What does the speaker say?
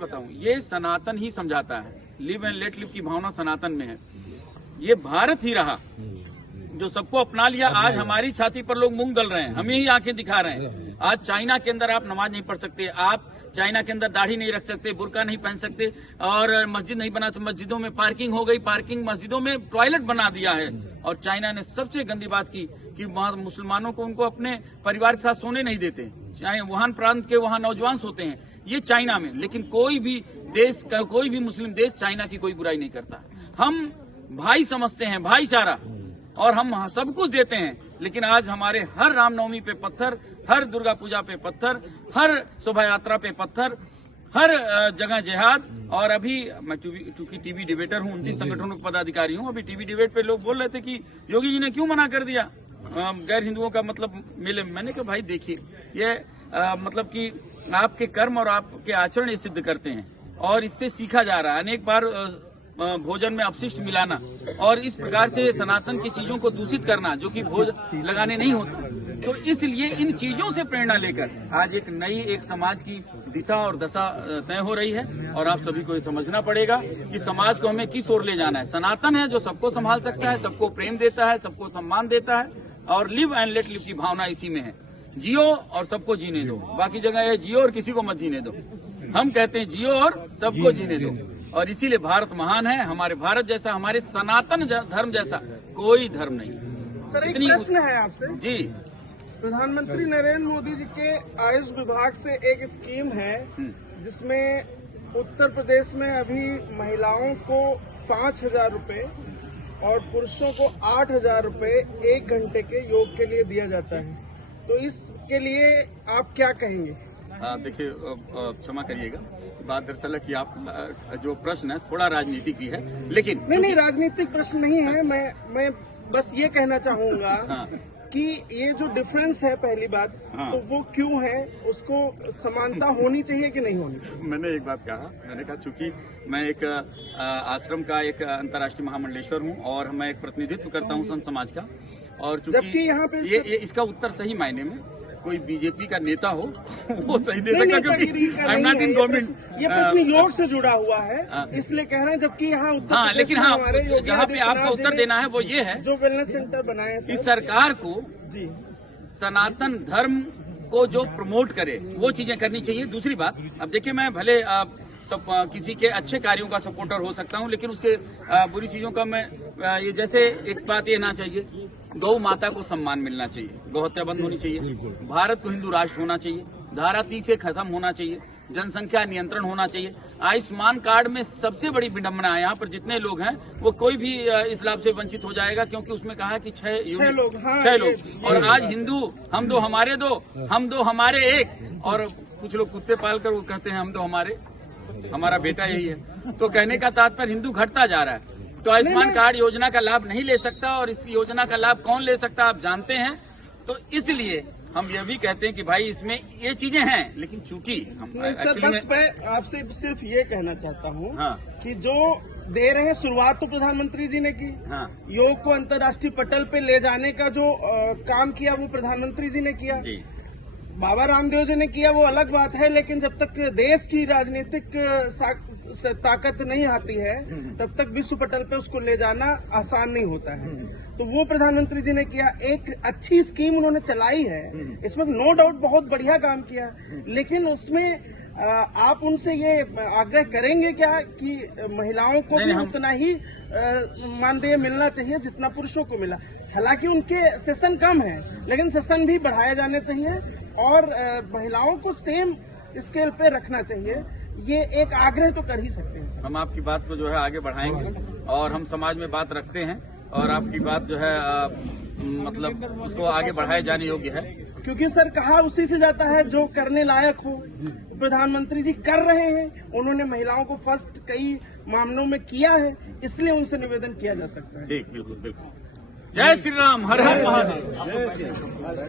बताऊं, ये सनातन ही समझाता है। लिव एंड लेट लिव की भावना सनातन में है। ये भारत ही रहा जो सबको अपना लिया। आज हमारी छाती पर लोग मूंग दल रहे हैं, हमें ही आंखें दिखा रहे हैं। आज चाइना के अंदर आप नमाज नहीं पढ़ सकते, आप चाइना के अंदर दाढ़ी नहीं रख सकते, बुर्का नहीं पहन सकते, और मस्जिद नहीं बना सकते। मस्जिदों में पार्किंग हो गई, पार्किंग मस्जिदों में टॉयलेट बना दिया है। और चाइना ने सबसे गंदी बात की कि वहाँ मुसलमानों को उनको अपने परिवार के साथ सोने नहीं देते, चाहे वुहान प्रांत के वहाँ नौजवान सोते हैं, ये चाइना में। लेकिन कोई भी देश, कोई भी मुस्लिम देश चाइना की कोई बुराई नहीं करता। हम भाई समझते हैं, भाईचारा, और हम सब कुछ देते हैं। लेकिन आज हमारे हर रामनवमी पे पत्थर, हर दुर्गा पूजा पे पत्थर, हर शोभा यात्रा पे पत्थर, हर जगह जिहाद। और अभी मैं चूंकि टीवी डिबेटर हूँ, 29 संगठनों का पदाधिकारी हूँ, अभी टीवी डिबेट पे लोग बोल रहे थे कि योगी जी ने क्यों मना कर दिया गैर हिंदुओं का मतलब मेले में। मैंने कहा भाई देखिए, ये मतलब कि आपके कर्म और आपके आचरण ये सिद्ध करते हैं, और इससे सीखा जा रहा है। अनेक बार भोजन में अपशिष्ट मिलाना और इस प्रकार से सनातन की चीजों को दूषित करना, जो कि भोज लगाने नहीं होते। तो इसलिए इन चीजों से प्रेरणा लेकर आज एक नई एक समाज की दिशा और दशा तय हो रही है। और आप सभी को ये समझना पड़ेगा कि समाज को हमें किस ओर ले जाना है। सनातन है जो सबको संभाल सकता है, सबको प्रेम देता है, सबको सम्मान देता है, और लिव एंड लेट लिव की भावना इसी में है। जियो और सबको जीने दो। बाकी जगह है जियो और किसी को मत जीने दो। हम कहते हैं जियो और सबको जीने दो। और इसीलिए भारत महान है। हमारे भारत जैसा, हमारे सनातन धर्म जैसा कोई धर्म नहीं। सर एक प्रश्न है आपसे जी। प्रधानमंत्री नरेंद्र मोदी जी के आयुष विभाग से एक स्कीम है जिसमें उत्तर प्रदेश में अभी महिलाओं को 5,000 रुपए और पुरुषों को 8,000 रुपए 1 घंटे के योग के लिए दिया जाता है। तो इसके लिए आप क्या कहेंगे? देखिए, क्षमा करिएगा, बात दरअसल है कि आप जो प्रश्न है थोड़ा राजनीतिक भी है, लेकिन नहीं राजनीतिक प्रश्न नहीं है। मैं बस ये कहना चाहूंगा कि ये जो डिफरेंस है, पहली बात तो वो क्यों है, उसको समानता होनी चाहिए कि नहीं होनी चाहिए? मैंने एक बात कहा, मैंने कहा चूंकि मैं एक आश्रम का एक अंतर्राष्ट्रीय महामंडलेश्वर हूँ और मैं एक प्रतिनिधित्व करता हूँ संत समाज का, और जबकि यहाँ पे ये इसका उत्तर सही मायने में कोई बीजेपी का नेता हो वो सही दे सकता, क्योंकि I am not in government. ये प्रश्न योग से जुड़ा हुआ है, इसलिए कह रहे हैं। जबकि यहाँ लेकिन जहाँ पे आपको उत्तर देना है वो ये है जो वेलनेस सेंटर बनाए हैं कि सरकार को जी सनातन धर्म को जो प्रमोट करे वो चीजें करनी चाहिए। दूसरी बात, अब देखिए, मैं भले सब किसी के अच्छे कार्यों का सपोर्टर हो सकता हूं, लेकिन उसके बुरी चीजों का मैं ये, जैसे एक बात ये ना चाहिए, गौ माता को सम्मान मिलना चाहिए, गौ हत्या बंद होनी चाहिए, भारत को हिंदू राष्ट्र होना चाहिए, धारा 30 खत्म होना चाहिए, जनसंख्या नियंत्रण होना चाहिए। आयुष्मान कार्ड में सबसे बड़ी विडंबना है, यहाँ पर जितने लोग हैं वो कोई भी इस लाभ से वंचित हो जाएगा, क्योंकि उसमें कहा है कि 6 लोग। और आज हिंदू हम दो हमारे दो, हम दो हमारे एक, और कुछ लोग कुत्ते पालकर वो कहते हैं हम दो हमारे, हमारा बेटा यही है। तो कहने का तात्पर्य हिंदू घटता जा रहा है। तो आयुष्मान कार्ड योजना का लाभ नहीं ले सकता, और इस योजना का लाभ कौन ले सकता आप जानते हैं। तो इसलिए हम ये भी कहते हैं कि भाई इसमें ये चीजें हैं, लेकिन चूंकि हम सर बस मैं आपसे सिर्फ ये कहना चाहता हूँ कि जो दे रहे हैं, शुरुआत तो प्रधानमंत्री जी ने की। योग को अंतर्राष्ट्रीय पटल पे ले जाने का जो काम किया वो प्रधानमंत्री जी ने किया, बाबा रामदेव जी ने किया, वो अलग बात है। लेकिन जब तक देश की राजनीतिक ताकत नहीं आती है तब तक विश्व पटल पे उसको ले जाना आसान नहीं होता है। तो वो प्रधानमंत्री जी ने किया, एक अच्छी स्कीम उन्होंने चलाई है, इसमें नो डाउट बहुत बढ़िया काम किया। लेकिन उसमें आप उनसे ये आग्रह करेंगे क्या कि महिलाओं को भी उतना ही मानदेय मिलना चाहिए जितना पुरुषों को मिला? हालांकि उनके सेशन कम है, लेकिन सेशन भी बढ़ाए जाने चाहिए और महिलाओं को सेम स्केल पे रखना चाहिए। ये एक आग्रह तो कर ही सकते हैं। हम आपकी बात को जो है आगे बढ़ाएंगे, और हम समाज में बात रखते हैं, और आपकी बात जो है मतलब उसको आगे बढ़ाए जाने योग्य है। क्योंकि सर कहा उसी से जाता है जो करने लायक हो। प्रधानमंत्री जी कर रहे हैं, उन्होंने महिलाओं को फर्स्ट कई मामलों में किया है, इसलिए उनसे निवेदन किया जा सकता है। ठीक, बिल्कुल बिल्कुल। जय श्री राम, हर हर महादेव।